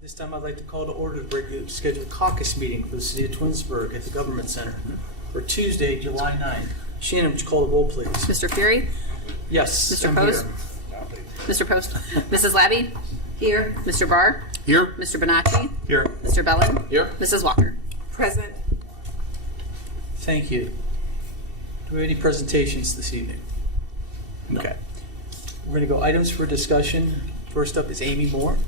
This time I'd like to call to order the regularly scheduled caucus meeting for the city of Twinsburg at the Government Center for Tuesday, July 9th. Shannon, would you call the roll, please? Mr. Fury? Yes, Mr. I'm Post? here. Mr. Post? Mrs. Labby? Here. Mr. Barr? Here. Mr. Bonacci? Here. Mr. Bellin? Here. Mrs. Walker? Present. Thank you. Do we have any presentations this evening? Okay. We're going to go items for discussion. First up is Amy Moore.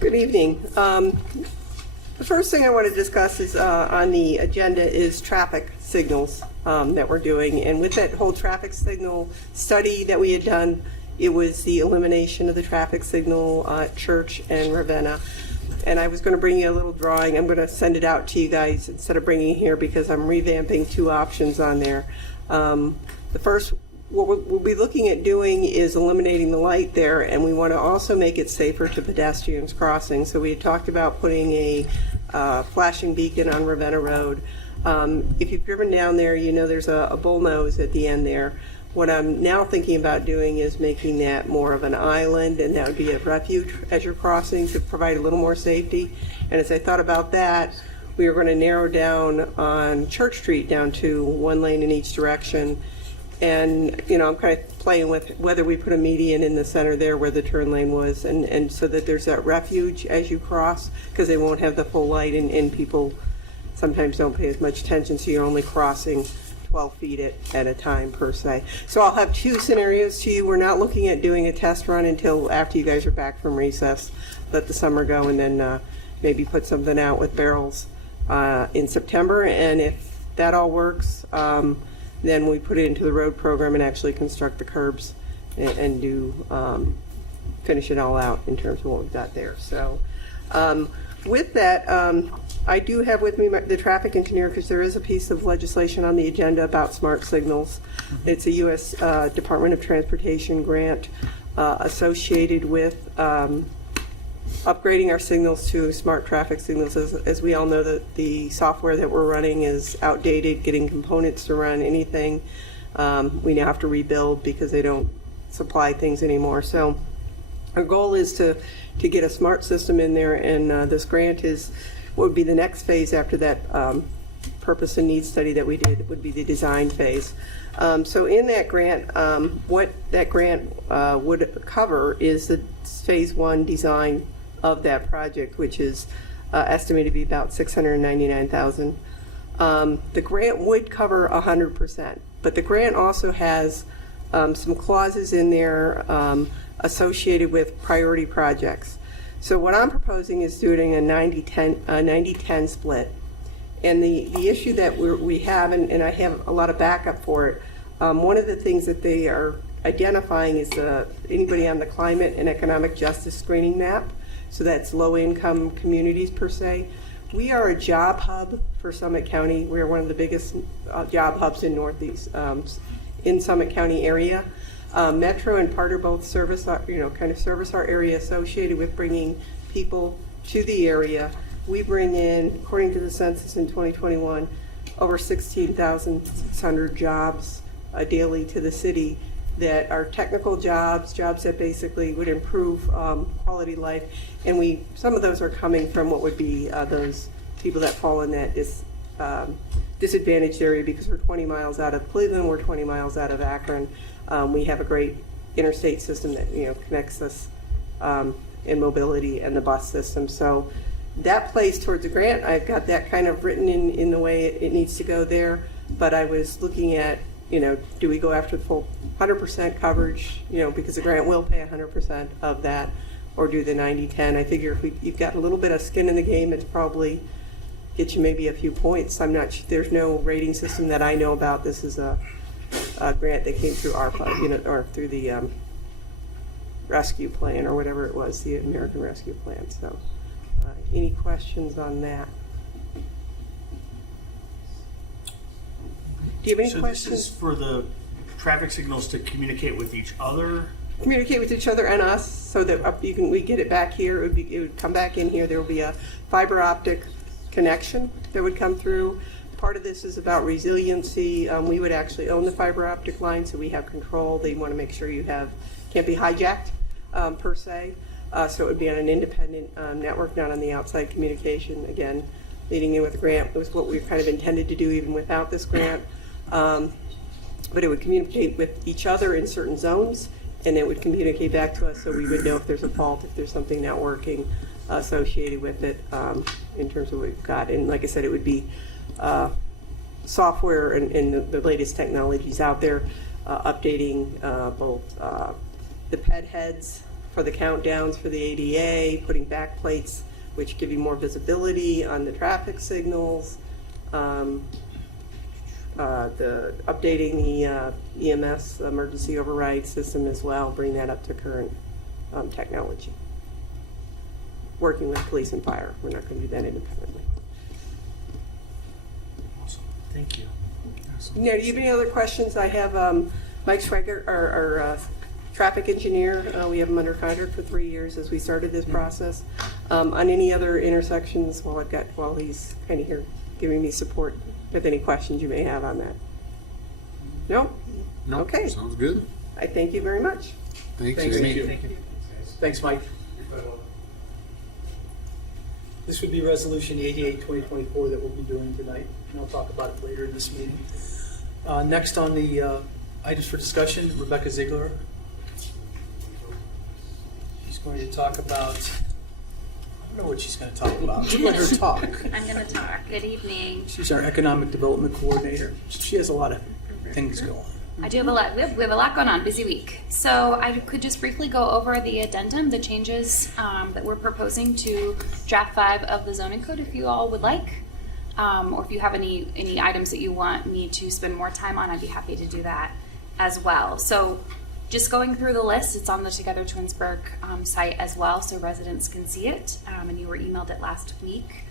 Good evening. The first thing I want to discuss is on the agenda is traffic signals that we're doing. And with that whole traffic signal study that we had done, it was the elimination of the traffic signal at Church and Ravenna. And I was going to bring you a little drawing. I'm going to send it out to you guys instead of bringing it here because I'm revamping two options on there. The first, what we'll be looking at doing is eliminating the light there, and we want to also make it safer to pedestrians crossing. So we had talked about putting a flashing beacon on Ravenna Road. If you've driven down there, you know there's a bullnose at the end there. What I'm now thinking about doing is making that more of an island, and that would be a refuge as you're crossing to provide a little more safety. And as I thought about that, we are going to narrow down on Church Street down to one lane in each direction. And, you know, I'm kind of playing with whether we put a median in the center there where the turn lane was, and so that there's that refuge as you cross, because they won't have the full light, and people sometimes don't pay as much attention, so you're only crossing 12 feet at a time per se. So I'll have two scenarios to you. We're not looking at doing a test run until after you guys are back from recess. Let the summer go, and then maybe put something out with barrels in September. And if that all works, then we put it into the road program and actually construct the curbs and do finish it all out in terms of what we've got there. So with that, I do have with me the traffic engineer, because there is a piece of legislation on the agenda about smart signals. It's a U.S. Department of Transportation grant associated with upgrading our signals to smart traffic signals. As we all know, that the software that we're running is outdated. Getting components to run anything, we now have to rebuild because they don't supply things anymore. So our goal is to get a smart system in there, and this grant is what would be the next phase after that purpose and needs study that we did would be the design phase. So in that grant, what that grant would cover is the phase one design of that project, which is estimated to be about $699,000. The grant would cover 100%, but the grant also has some clauses in there associated with priority projects. So what I'm proposing is doing a 90-10 split. And the issue that we have, and I have a lot of backup for it, one of the things that they are identifying is anybody on the climate and economic justice screening map. So that's low-income communities per se. We are a job hub for Summit County. We're one of the biggest job hubs in Northeast, in Summit County area. Metro and Parter both service our, service our area associated with bringing people to the area. We bring in, according to the census in 2021, over 16,600 jobs daily to the city that are technical jobs that basically would improve quality life. And some of those are coming from what would be those people that fall in that disadvantaged area, because we're 20 miles out of Cleveland, we're 20 miles out of Akron. We have a great interstate system that connects us in mobility and the bus system. So that plays towards a grant. I've got that kind of written in the way it needs to go there. But I was looking at, do we go after the full 100% coverage, because the grant will pay 100% of that, or do the 90-10. I figure if you've got a little bit of skin in the game, it's probably get you maybe a few points. I'm not. There's no rating system that I know about. This is a grant that came through ARPA, or through the rescue plan or whatever it was, the American Rescue Plan. So, any questions on that? Do you have any questions? So this is for the traffic signals to communicate with each other? Communicate with each other and us, so that we get it back here. It would come back in here. There will be a fiber optic connection that would come through. Part of this is about resiliency. We would actually own the fiber optic line, so we have control. They want to make sure can't be hijacked per se. So it would be on an independent network, not on the outside communication. Again, leading in with a grant was what we've kind of intended to do even without this grant. But it would communicate with each other in certain zones, and it would communicate back to us so we would know if there's a fault, if there's something not working associated with it in terms of what we've got. And like I said, it would be software and the latest technologies out there, updating both the ped heads for the countdowns for the ADA, putting back plates which give you more visibility on the traffic signals, the updating the EMS emergency override system as well, bring that up to current technology. Working with police and fire, we're not going to do that independently. Awesome. Thank you. Now, do you have any other questions? I have Mike Schweger, our traffic engineer. We have him under contract for 3 years as we started this process. On any other intersections, while he's kind of here giving me support, with any questions you may have on that. No? No, Okay. sounds good. I thank you very much. Thanks, Thanks, Amy. Thank you. Thanks, Mike. This would be Resolution 88-2024 that we'll be doing tonight, and I'll talk about it later in this meeting. Next on the items for discussion, Rebecca Ziegler. She's going to talk about, I don't know what she's going to talk about. Let her talk. I'm going to talk. Good evening. She's our Economic Development Coordinator. So she has a lot of things going on. I do have a lot. We have a lot going on. Busy week. So I could just briefly go over the addendum, the changes that we're proposing to Draft 5 of the zoning code, if you all would like, or if you have any items that you want me to spend more time on, I'd be happy to do that as well. So just going through the list, it's on the Together Twinsburg site as well, so residents can see it, and you were emailed it last week.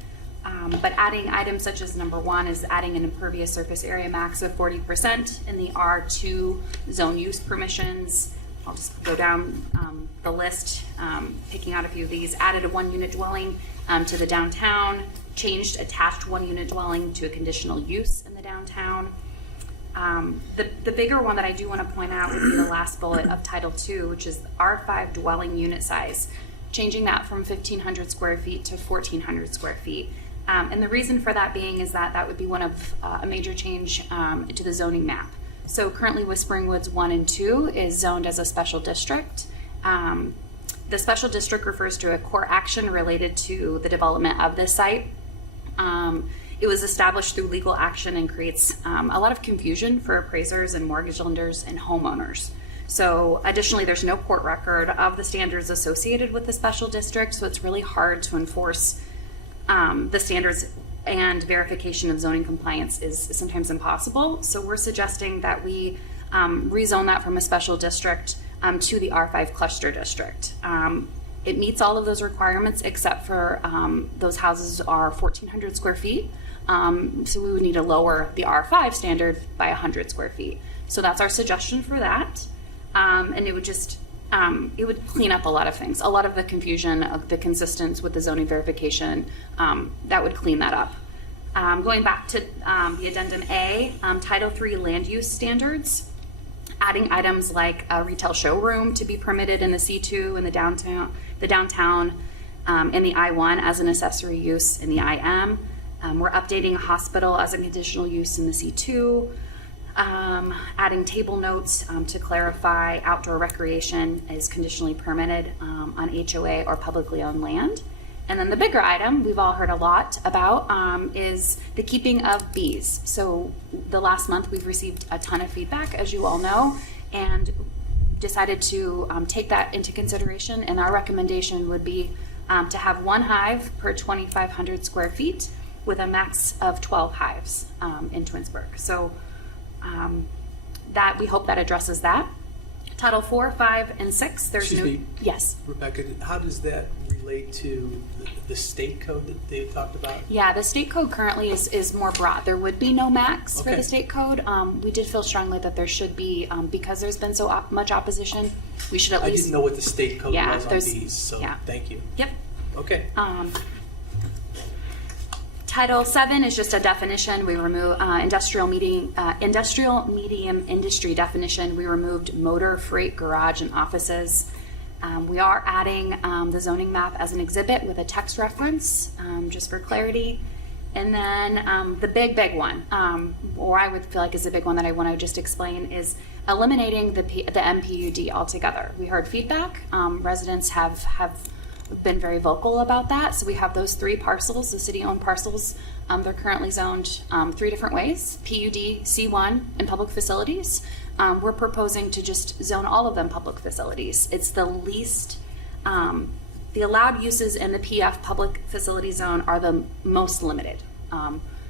But adding items such as number 1 is adding an impervious surface area max of 40% in the R2 zone use permissions. I'll just go down the list, picking out a few of these. Added a 1-unit dwelling to the downtown, changed attached 1-unit dwelling to a conditional use in the downtown. The bigger one that I do want to point out would be the last bullet of Title II, which is R5 dwelling unit size, changing that from 1,500 square feet to 1,400 square feet. And the reason for that being is that would be one of a major change to the zoning map. So currently Whispering Woods 1 and 2 is zoned as a special district. The special district refers to a core action related to the development of this site. It was established through legal action and creates a lot of confusion for appraisers and mortgage lenders and homeowners. So additionally, there's no court record of the standards associated with the special district, so it's really hard to enforce the standards, and verification of zoning compliance is sometimes impossible. So we're suggesting that we rezone that from a special district to the R5 cluster district. It meets all of those requirements except for those houses are 1,400 square feet. So we would need to lower the R5 standard by 100 square feet. So that's our suggestion for that. And it would just, it would clean up a lot of things. A lot of the confusion of the consistence with the zoning verification, that would clean that up. Going back to the addendum A, Title III land use standards, adding items like a retail showroom to be permitted in the C2 in the downtown, in the I1 as an accessory use in the IM. We're updating a hospital as a conditional use in the C2. Adding table notes to clarify outdoor recreation is conditionally permitted on HOA or publicly owned land. And then the bigger item we've all heard a lot about is the keeping of bees. So the last month we've received a ton of feedback, as you all know, and decided to take that into consideration. And our recommendation would be to have 1 hive per 2,500 square feet with a max of 12 hives in Twinsburg. So that we hope that addresses that. Title 4, 5, and 6. There's Excuse me. Yes. Rebecca, how does that relate to the state code that they talked about? Yeah, the state code currently is more broad. There would be no max for Okay. the state code. We did feel strongly that there should be, because there's been so much opposition, we should at I least. didn't know what the state code was on there's- these, so yeah. thank you. Yep. Okay. Title VII is just a definition. We remove industrial medium industry definition. We removed motor, freight, garage, and offices. We are adding the zoning map as an exhibit with a text reference, just for clarity. And then the big one, or I would feel like is the big one that I want to just explain, is eliminating the MPUD altogether. We heard feedback. Residents have been very vocal about that. So we have those 3 parcels, the city-owned parcels. They're currently zoned 3 different ways: PUD, C1, and public facilities. We're proposing to just zone all of them public facilities. It's the least, the allowed uses in the PF public facility zone are the most limited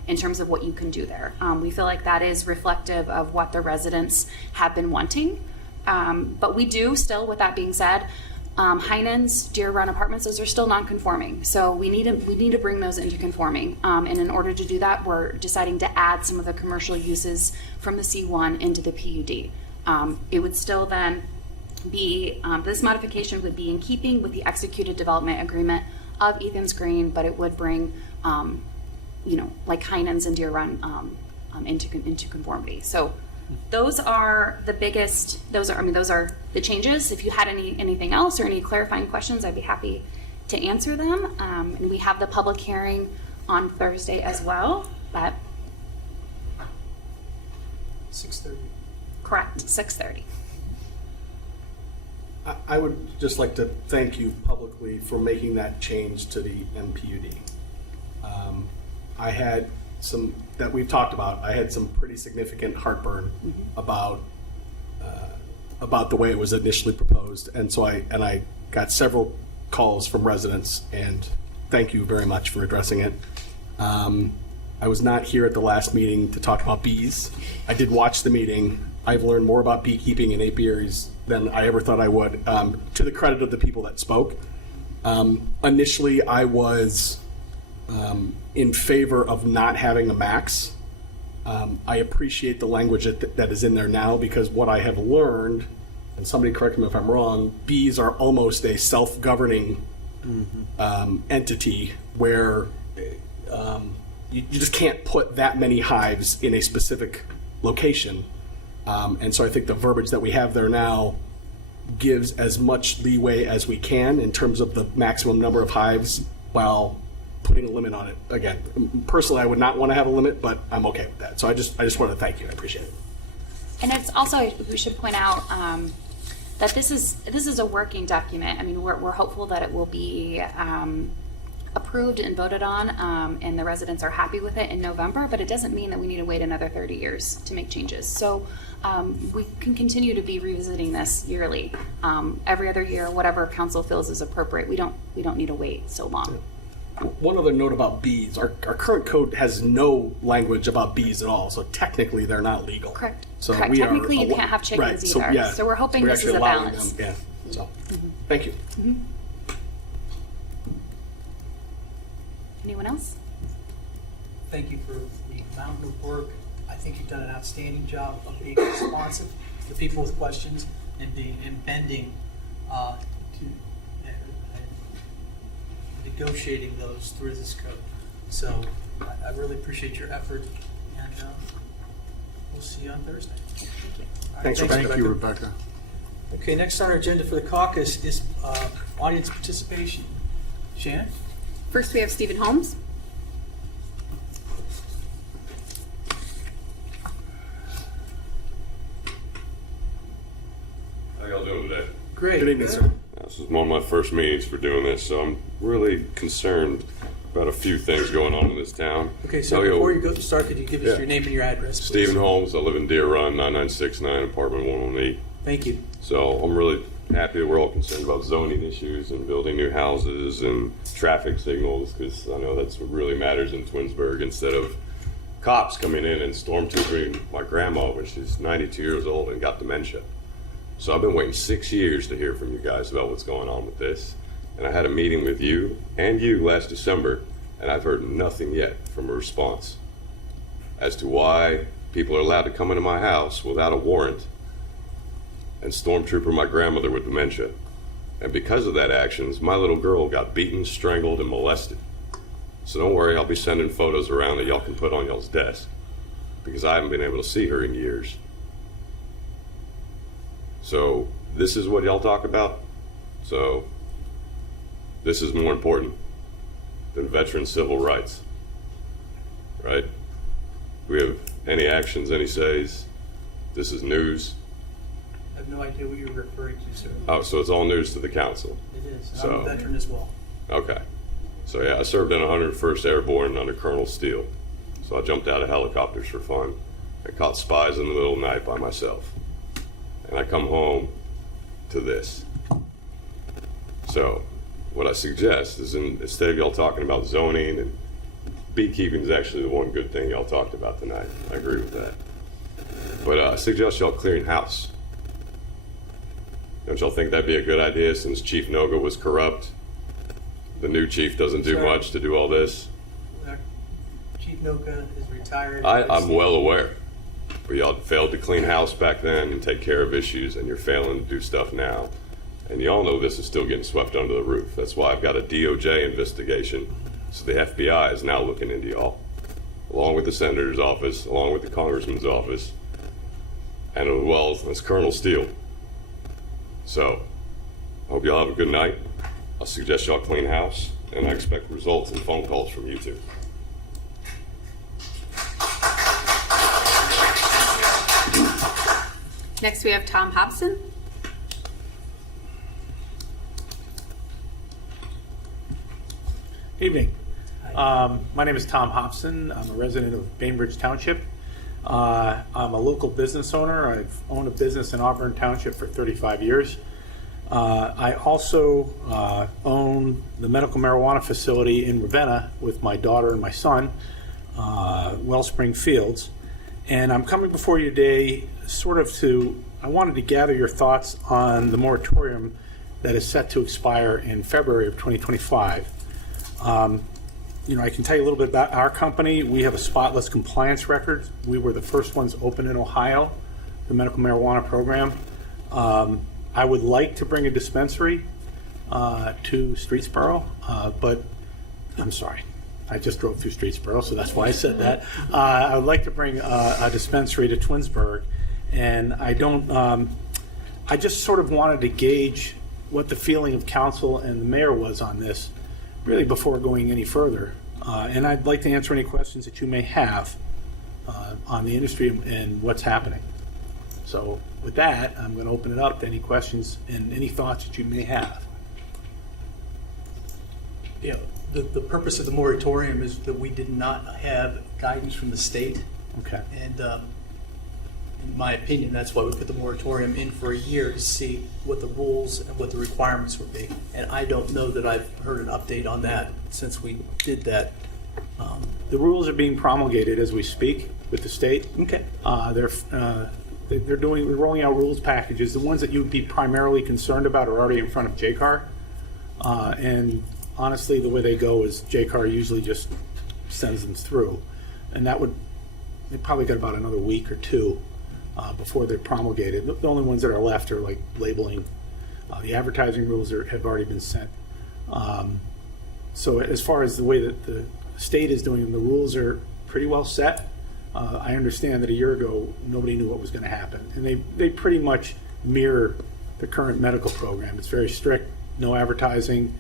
in terms of what you can do there. We feel like that is reflective of what the residents have been wanting. But we do still, with that being said, Heinen's, Deer Run Apartments, those are still non-conforming. So we need to bring those into conforming. And in order to do that, we're deciding to add some of the commercial uses from the C1 into the PUD. It would still then be, this modification would be in keeping with the executed development agreement of Ethan's Green, but it would bring, like Heinen's and Deer Run into conformity. So those are the biggest, those are the changes. If you had anything else or any clarifying questions, I'd be happy to answer them. And we have the public hearing on Thursday as well, but 6:30. correct, 6:30. I would just like to thank you publicly for making that change to the MPUD. I had some, that we've talked about, I had some pretty significant heartburn about the way it was initially proposed. And so I got several calls from residents, and thank you very much for addressing it. I was not here at the last meeting to talk about bees. I did watch the meeting. I've learned more about beekeeping and apiaries than I ever thought I would, to the credit of the people that spoke. Initially, I was in favor of not having a max. I appreciate the language that is in there now, because what I have learned, and somebody correct me if I'm wrong, bees are almost a self-governing entity where you just can't put that many hives in a specific location. And so I think the verbiage that we have there now gives as much leeway as we can in terms of the maximum number of hives, while putting a limit on it. Again, personally, I would not want to have a limit, but I'm okay with that. So I just want to thank you. I appreciate it. And it's also, we should point out that this is a working document. I mean, we're hopeful that it will be approved and voted on, and the residents are happy with it in November, but it doesn't mean that we need to wait another 30 years to make changes. So we can continue to be revisiting this yearly, every other year, whatever council feels is appropriate. We don't need to wait so long. One other note about bees. Our current code has no language about bees at all, so technically they're not legal. Correct. So Correct. we Technically, are you can't have chickens right, either. So, yeah, so we're hoping we're this is actually a allowing balance. them. Yeah. So, thank you. Anyone else? Thank you for the mountain of work. I think you've done an outstanding job of being responsive to people with questions and bending to negotiating those through this code. So I really appreciate your effort, and we'll see you on Thursday. All right, Thanks, Thank you, Rebecca. Okay, next on our agenda for the caucus is audience participation. Shannon? First, we have Stephen Holmes. How y'all doing today? Great. Good evening, sir. This is one of my first meetings for doing this, so I'm really concerned about a few things going on in this town. Okay, so Tell you- before you start, could you give us Yeah. your name and your address, please? Stephen Holmes, I live in Deer Run, 9969, apartment 118. Thank you. So I'm really happy that we're all concerned about zoning issues and building new houses and traffic signals, because I know that's what really matters in Twinsburg, instead of cops coming in and stormtrooping my grandma when she's 92 years old and got dementia. So I've been waiting 6 years to hear from you guys about what's going on with this. And I had a meeting with you and you last December, and I've heard nothing yet from a response as to why people are allowed to come into my house without a warrant and stormtrooper my grandmother with dementia. And because of that actions, my little girl got beaten, strangled, and molested. So don't worry, I'll be sending photos around that y'all can put on y'all's desk, because I haven't been able to see her in years. So this is what y'all talk about. So this is more important than veteran civil rights, right? We have any actions, any says. This is news. I have no idea what you're referring to, sir. Oh, so it's all news to the council. It is. I'm So- a veteran as well. Okay. So yeah, I served in 101st Airborne under Colonel Steele. So I jumped out of helicopters for fun. I caught spies in the middle of the night by myself. And I come home to this. So what I suggest is instead of y'all talking about zoning, and beekeeping is actually the one good thing y'all talked about tonight. I agree with that. But I suggest y'all clearing house. Don't y'all think that'd be a good idea since Chief Noga was corrupt? The new chief doesn't do Sir. much to do all this. Chief Noka is retired. I'm well aware. But y'all failed to clean house back then and take care of issues, and you're failing to do stuff now. And y'all know this is still getting swept under the roof. That's why I've got a DOJ investigation. So the FBI is now looking into y'all, along with the senator's office, along with the congressman's office, and as well as Colonel Steele. So, I hope y'all have a good night. I suggest y'all clean house, and I expect results and phone calls from you two. Next, we have Tom Hobson. Evening. My name is Tom Hobson. I'm a resident of Bainbridge Township. I'm a local business owner. I've owned a business in Auburn Township for 35 years. I also own the medical marijuana facility in Ravenna with my daughter and my son, Wellspring Fields. And I'm coming before you today I wanted to gather your thoughts on the moratorium that is set to expire in February of 2025. I can tell you a little bit about our company. We have a spotless compliance record. We were the first ones open in Ohio, the medical marijuana program. I would like to bring a dispensary to Streetsboro, but I'm sorry. I just drove through Streetsboro, so that's why I said that. I would like to bring a dispensary to Twinsburg, and I just sort of wanted to gauge what the feeling of council and the mayor was on this, really before going any further. And I'd like to answer any questions that you may have on the industry and what's happening. So with that, I'm going to open it up to any questions and any thoughts that you may have. Yeah, the purpose of the moratorium is that we did not have guidance from the state. Okay. And in my opinion, that's why we put the moratorium in for a year to see what the rules and what the requirements would be. And I don't know that I've heard an update on that since we did that. The rules are being promulgated as we speak with the state. Okay. They're rolling out rules packages. The ones that you would be primarily concerned about are already in front of JCAR. And honestly, the way they go is JCAR usually just sends them through. And they probably got about another week or two before they're promulgated. The only ones that are left are like labeling. The advertising rules have already been sent. So as far as the way that the state is doing them, the rules are pretty well set. I understand that a year ago, nobody knew what was going to happen. And they pretty much mirror the current medical program. It's very strict, no advertising.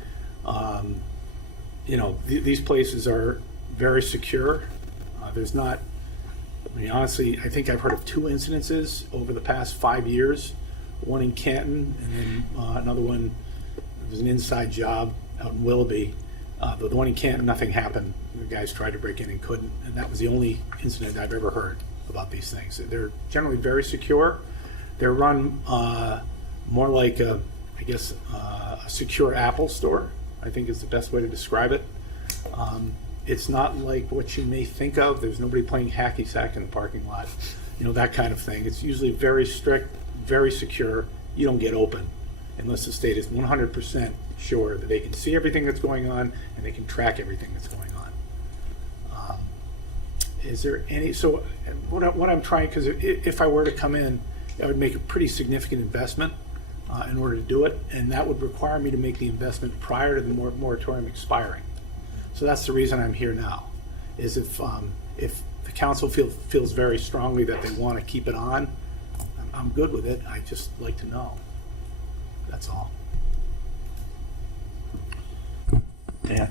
These places are very secure. There's not, honestly, I think I've heard of 2 incidences over the past 5 years. One in Canton, and then another one, it was an inside job out in Willoughby. The one in Canton, nothing happened. The guys tried to break in and couldn't, and that was the only incident I've ever heard about these things. They're generally very secure. They're run more like a secure Apple store, I think is the best way to describe it. It's not like what you may think of. There's nobody playing hacky sack in the parking lot, that kind of thing. It's usually very strict, very secure. You don't get open unless the state is 100% sure that they can see everything that's going on and they can track everything that's going on. Is there any, so what I'm trying, because if I were to come in, I would make a pretty significant investment in order to do it, and that would require me to make the investment prior to the moratorium expiring. So that's the reason I'm here now, is if the council feels very strongly that they want to keep it on, I'm good with it. I just like to know. That's all. Yeah.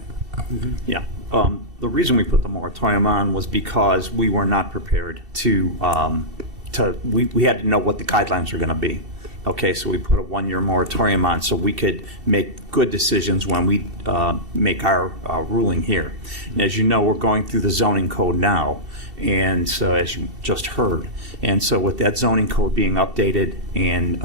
Yeah. The reason we put the moratorium on was because we were not prepared to we had to know what the guidelines were going to be. Okay, so we put a 1-year moratorium on so we could make good decisions when we make our ruling here. And as you know, we're going through the zoning code now, and so as you just heard. And so with that zoning code being updated and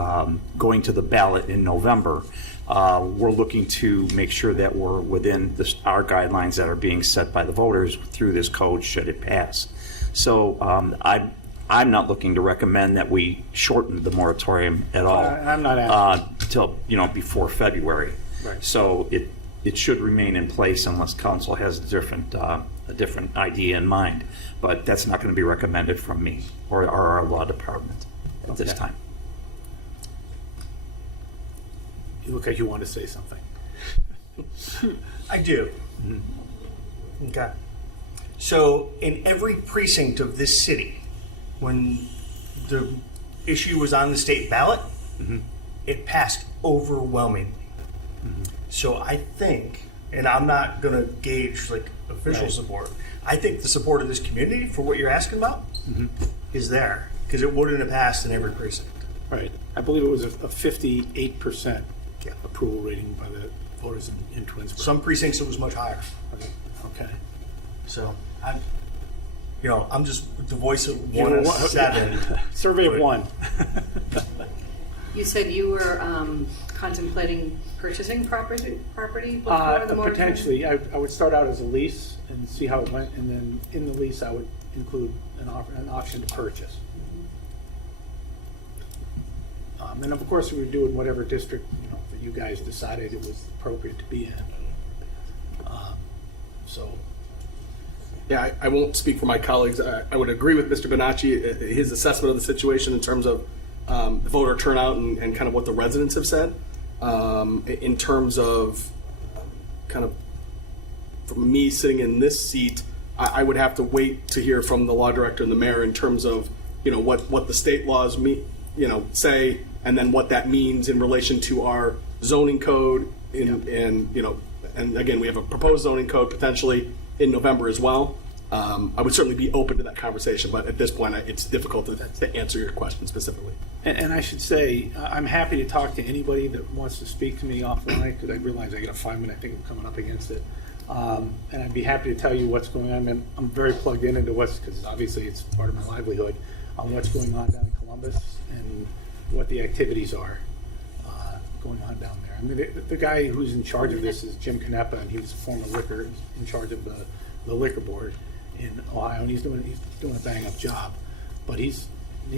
going to the ballot in November, we're looking to make sure that we're within our guidelines that are being set by the voters through this code should it pass. So I'm not looking to recommend that we shorten the moratorium at all. I'm not asking. Till before February. Right. So it should remain in place unless council has a different idea in mind. But that's not going to be recommended from me or our law department at this Okay. time. You look like you want to say something. I do. Okay. So in every precinct of this city, when the issue was on the state ballot, it passed overwhelmingly. So I think, and I'm not going to gauge like official Right. support, I think the support of this community for what you're asking about is there, because it wouldn't have passed in every precinct. Right. I believe it was a 58% approval rating by the voters in Twinsburg. Some precincts it was much higher. Okay. So I'm just the voice of You one were of one- seven. Survey of But- one. You said you were contemplating purchasing property before the moratorium? Potentially. I would start out as a lease and see how it went, and then in the lease I would include an option to purchase. And of course, we would do it in whatever district that you guys decided it was appropriate to be in. So, Yeah, I won't speak for my colleagues. I would agree with Mr. Bonacci, his assessment of the situation in terms of the voter turnout and kind of what the residents have said. In terms of kind of from me sitting in this seat, I would have to wait to hear from the law director and the mayor in terms of what the state laws say, and then what that means in relation to our zoning code. And again, we have a proposed zoning code potentially in November as well. I would certainly be open to that conversation, but at this point, it's difficult to answer your question specifically. and I should say, I'm happy to talk to anybody that wants to speak to me offline, because I realize I got a 5-minute thing coming up against it. And I'd be happy to tell you what's going on. I'm very plugged into because obviously it's part of my livelihood, on what's going on down in Columbus and what the activities are going on down there. I mean, the guy who's in charge of this is Jim Canepa, and he was a former in charge of the liquor board in Ohio, and he's doing a bang-up job. But he's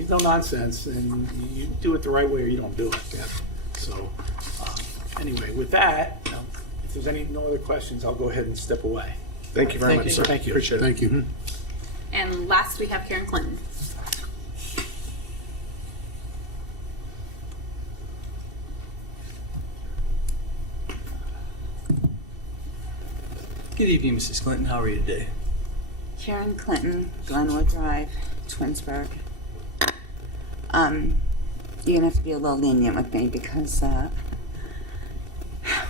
no nonsense, and you do it the right way or you don't do it. Yeah. So anyway, with that, if there's no other questions, I'll go ahead and step away. Thank you very much, sir. Thank you. Appreciate it. Thank you. And last, we have Karen Clinton. Good evening, Mrs. Clinton. How are you today? Karen Clinton, Glenwood Drive, Twinsburg. You're gonna have to be a little lenient with me because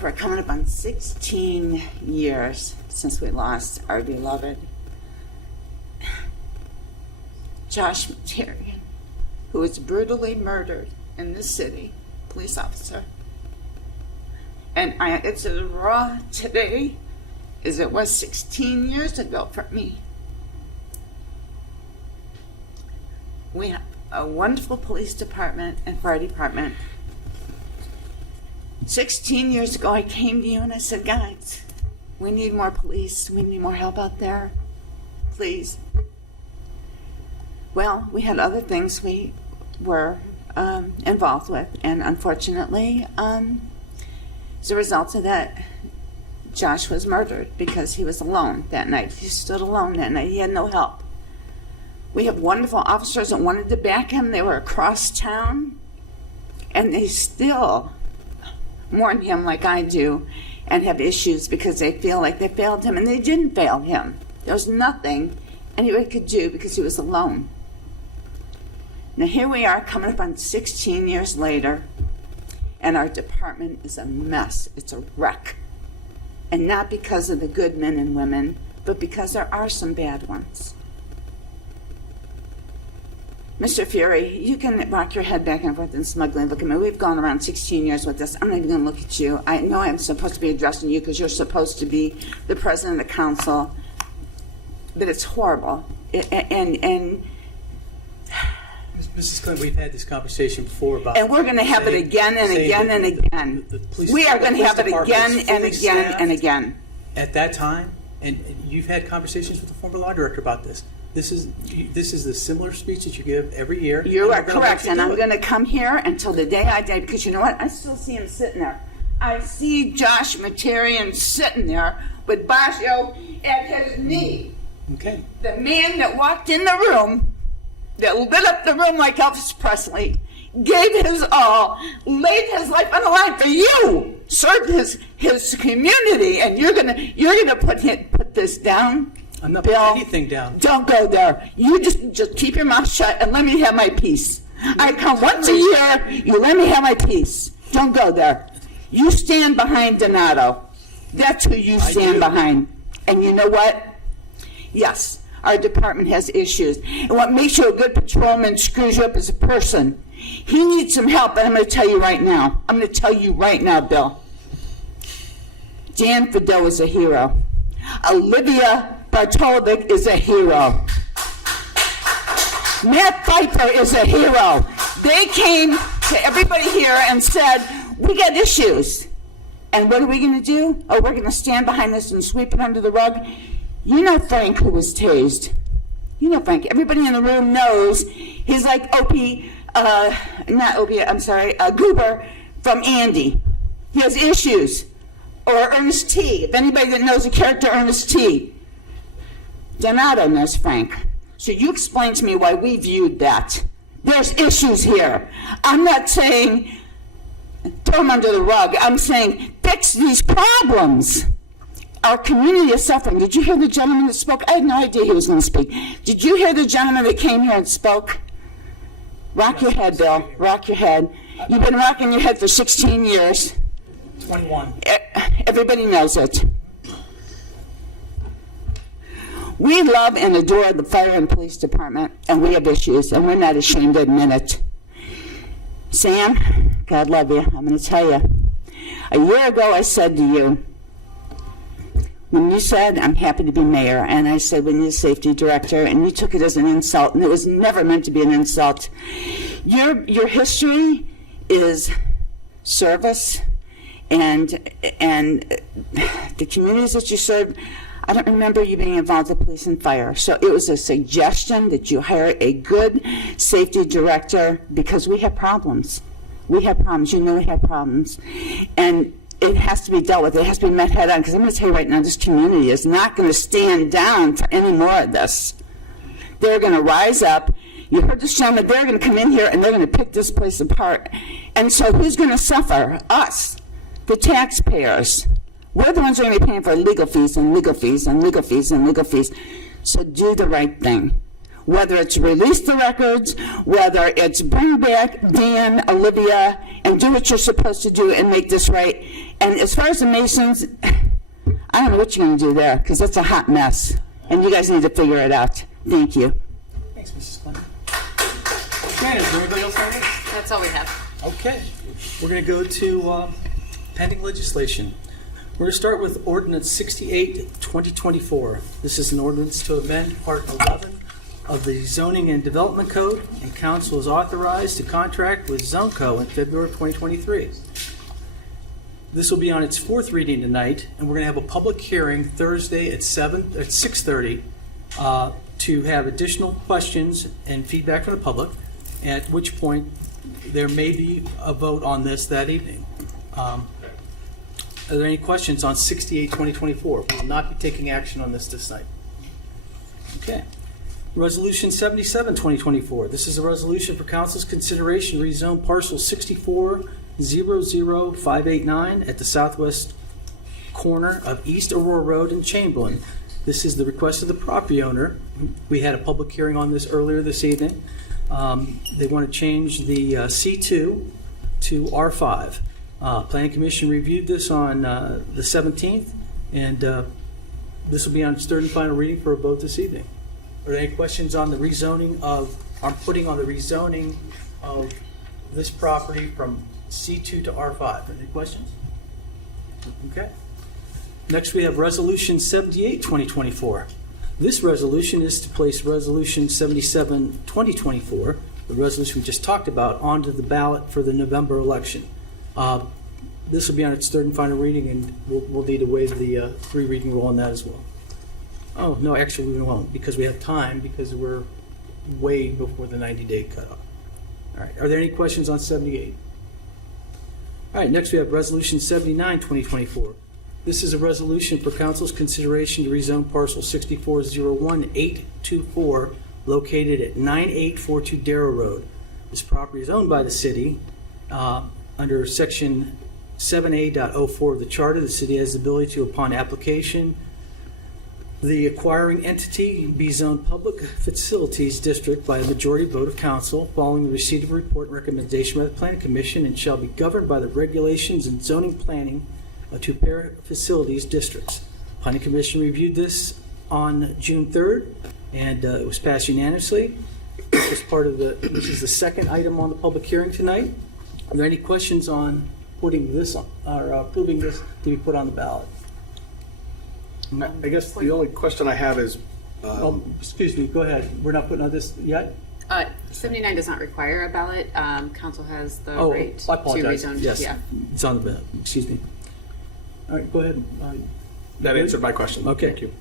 we're coming up on 16 years since we lost our beloved Josh Materian, who was brutally murdered in this city, police officer. And it's as raw today as it was 16 years ago for me. We have a wonderful police department and fire department. 16 years ago, I came to you and I said, guys, we need more police. We need more help out there. Please. Well, we had other things we were involved with. And unfortunately, as a result of that, Josh was murdered because he was alone that night. He stood alone that night. He had no help. We have wonderful officers that wanted to back him. They were across town, and they still mourn him like I do. and have issues because they feel like they failed him, and they didn't fail him. There was nothing anybody could do because he was alone. Now here we are coming up on 16 years later, and our department is a mess. It's a wreck. And not because of the good men and women, but because there are some bad ones. Mr. Fury, you can rock your head back and forth and smugly look at me. We've gone around 16 years with this. I'm not even going to look at you. I know I'm supposed to be addressing you because you're supposed to be the president of the council, but it's horrible. And Mrs. Clinton, we've had this conversation before about. And we're going to have it again and again and again. We are going to have it again and again and again. At that time, and you've had conversations with the former law director about this. This is the similar speech that you give every year. You are correct, and I'm going to come here until the day I die, because you know what? I still see him sitting there. I see Josh Materian sitting there with Bascio at his knee. Okay. The man that walked in the room, that lit up the room like Elvis Presley, gave his all, laid his life on the line for you, served his community, and you're gonna put this down. I'm not Bill, putting anything down. Don't go there. You just keep your mouth shut and let me have my peace. I come once a year. You let me have my peace. Don't go there. You stand behind Donato. That's who you stand behind. And you know what? Yes, our department has issues. And what makes you a good patrolman screws you up as a person. He needs some help, and I'm going to tell you right now. I'm going to tell you right now, Bill. Dan Fidel is a hero. Olivia Bartolovic is a hero. Matt Pfeiffer is a hero. They came to everybody here and said, we got issues. And what are we going to do? Oh, we're going to stand behind this and sweep it under the rug. You know Frank, who was tased. You know Frank. Everybody in the room knows he's like Goober from Andy. He has issues. Or Ernest T. If anybody that knows the character Ernest T. Donato knows Frank. So you explain to me why we viewed that. There's issues here. I'm not saying throw them under the rug. I'm saying fix these problems. Our community is suffering. Did you hear the gentleman that spoke? I had no idea he was going to speak. Did you hear the gentleman that came here and spoke? Rock your head, Bill. Rock your head. You've been rocking your head for 16 years. 21. Everybody knows it. We love and adore the fire and police department, and we have issues, and we're not ashamed to admit it. Sam, God love you. I'm going to tell you. A year ago, I said to you, when you said, I'm happy to be mayor, and I said, we need a safety director, and you took it as an insult, and it was never meant to be an insult. Your history is service, and the communities that you served, I don't remember you being involved with police and fire. So it was a suggestion that you hire a good safety director because we have problems. We have problems. You know we have problems. And it has to be dealt with. It has to be met head on, because I'm going to tell you right now, this community is not going to stand down for any more of this. They're going to rise up. You heard the gentleman, they're going to come in here and they're going to pick this place apart. And so who's going to suffer? Us, the taxpayers. We're the ones who are going to be paying for legal fees and legal fees and legal fees and legal fees. So do the right thing. Whether it's release the records, whether it's bring back Dan, Olivia, and do what you're supposed to do and make this right. And as far as the Masons, I don't know what you're going to do there, because it's a hot mess. And you guys need to figure it out. Thank you. Thanks, Mrs. Clinton. Shannon, is there anybody else on this? That's all we have. Okay. We're going to go to pending legislation. We're going to start with Ordinance 68, 2024. This is an ordinance to amend Part 11 of the Zoning and Development Code, and council is authorized to contract with ZoneCo in February of 2023. This will be on its fourth reading tonight, and we're going to have a public hearing Thursday at 6:30 to have additional questions and feedback from the public, at which point there may be a vote on this that evening. Are there any questions on 68, 2024? We will not be taking action on this night. Okay. Resolution 77, 2024. This is a resolution for council's consideration to rezone parcel 64,00589 at the southwest corner of East Aurora Road in Chamberlain. This is the request of the property owner. We had a public hearing on this earlier this evening. They want to change the C2 to R5. Planning Commission reviewed this on the 17th, and this will be on its third and final reading for a vote this evening. Are there any questions on the rezoning of, on putting on the rezoning of this property from C2 to R5? Any questions? Okay. Next, we have Resolution 78, 2024. This resolution is to place Resolution 77, 2024, the resolution we just talked about, onto the ballot for the November election. This will be on its third and final reading, and we'll need to waive the three reading rule on that as well. Oh, no, actually we won't, because we have time, because we're way before the 90-day cutoff. All right, are there any questions on 78? All right, next we have Resolution 79, 2024. This is a resolution for council's consideration to rezone parcel 6401824 located at 9842 Darrow Road. This property is owned by the city. Under section 7A.04 of the charter, the city has the ability to, upon application, the acquiring entity be zoned public facilities district by a majority vote of council following the receipt of a report and recommendation by the Planning Commission, and shall be governed by the regulations and zoning planning to prepare facilities districts. Planning Commission reviewed this on June 3rd, and it was passed unanimously. This is part of the. This is the second item on the public hearing tonight. Are there any questions on putting this on, or approving this to be put on the ballot? I guess the only question I have is, Excuse me. Go ahead. We're not putting on this yet. 79 does not require a ballot. Council has the Oh, right I apologize. to rezone. Yes, Yeah. it's on the ballot. Excuse me. All right, go ahead. that answered my question. Okay. Thank you.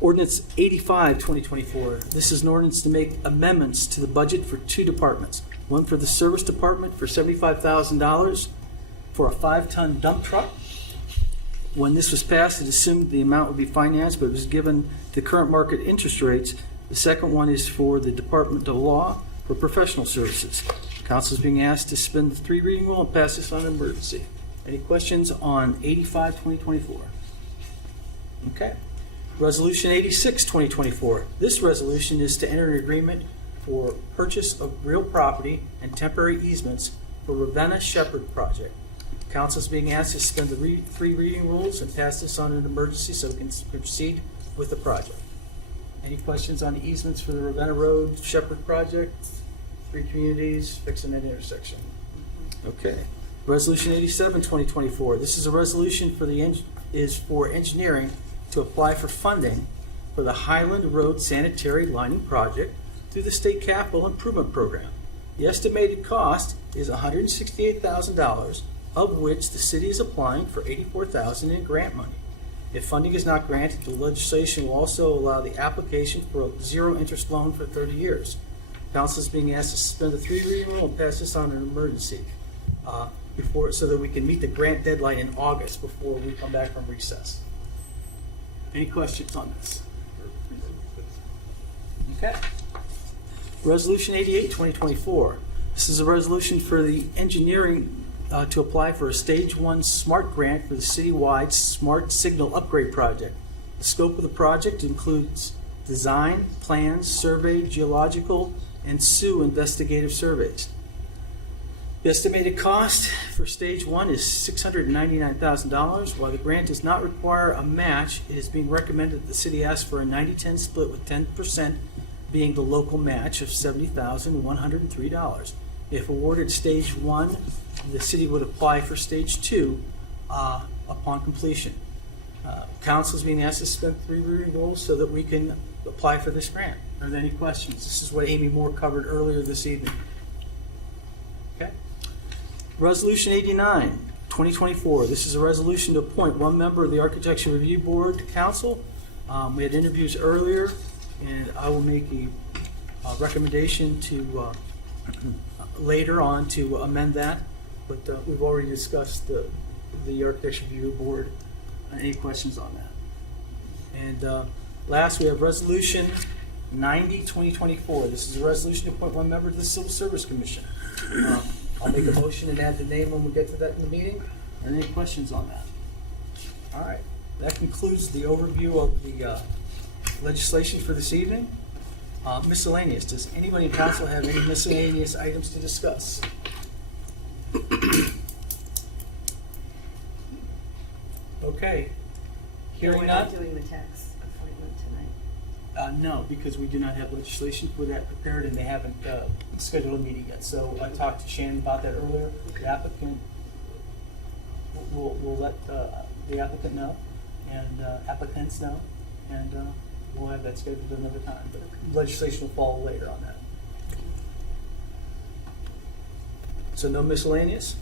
Ordinance 85, 2024. This is an ordinance to make amendments to the budget for two departments. One for the service department for $75,000 for a 5-ton dump truck. When this was passed, it assumed the amount would be financed, but it was given the current market interest rates. The second one is for the Department of Law for professional services. Council is being asked to suspend the three reading rule and pass this on emergency. Any questions on 85, 2024? Okay. Resolution 86, 2024. This resolution is to enter an agreement for purchase of real property and temporary easements for Ravenna Shepherd project. Council is being asked to suspend the three reading rules and pass this on an emergency so we can proceed with the project. Any questions on easements for the Ravenna Road Shepherd project? 3 communities, fixing that intersection. Okay. Resolution 87, 2024. This is a resolution for for engineering to apply for funding for the Highland Road Sanitary Lining Project through the State Capital Improvement Program. The estimated cost is $168,000, of which the city is applying for $84,000 in grant money. If funding is not granted, the legislation will also allow the application for a zero-interest loan for 30 years. Council is being asked to suspend the three reading rule and pass this on an emergency so that we can meet the grant deadline in August before we come back from recess. Any questions on this? Okay. Resolution 88, 2024. This is a resolution for the engineering to apply for a Stage 1 SMART grant for the citywide Smart Signal Upgrade Project. The scope of the project includes design, plans, survey, geological, and SUE investigative surveys. The estimated cost for Stage 1 is $699,000. While the grant does not require a match, it is being recommended that the city ask for a 90-10 split, with 10% being the local match of $70,103. If awarded Stage 1, the city would apply for Stage 2 upon completion. Council is being asked to suspend three reading rules so that we can apply for this grant. Are there any questions? This is what Amy Moore covered earlier this evening. Okay. Resolution 89, 2024. This is a resolution to appoint one member of the Architecture Review Board to council. We had interviews earlier, and I will make a recommendation to later on to amend that. But we've already discussed the Architecture Review Board. Any questions on that? And last, we have Resolution 90, 2024. This is a resolution to appoint one member to the Civil Service Commission. I'll make a motion and add the name when we get to that in the meeting. Are there any questions on that? All right, that concludes the overview of the legislation for this evening. Miscellaneous, does anybody in council have any miscellaneous items to discuss? Okay. Hearing none? doing the tax appointment tonight. No, because we do not have legislation for that prepared, and they haven't scheduled a meeting yet. So I talked to Shannon about that earlier. The applicant, we'll let the applicant know, and applicants know, and we'll have that scheduled another time. But legislation will follow later on that. So no miscellaneous?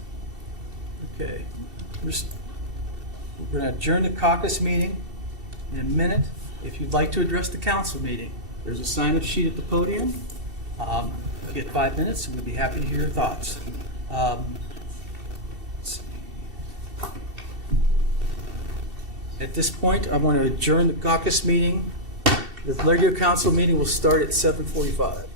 Okay. We're going to adjourn the caucus meeting in a minute. If you'd like to address the council meeting, there's a sign-up sheet at the podium. Get 5 minutes, and we'd be happy to hear your thoughts. Let's see. At this point, I want to adjourn the caucus meeting. The regular council meeting will start at 7:45.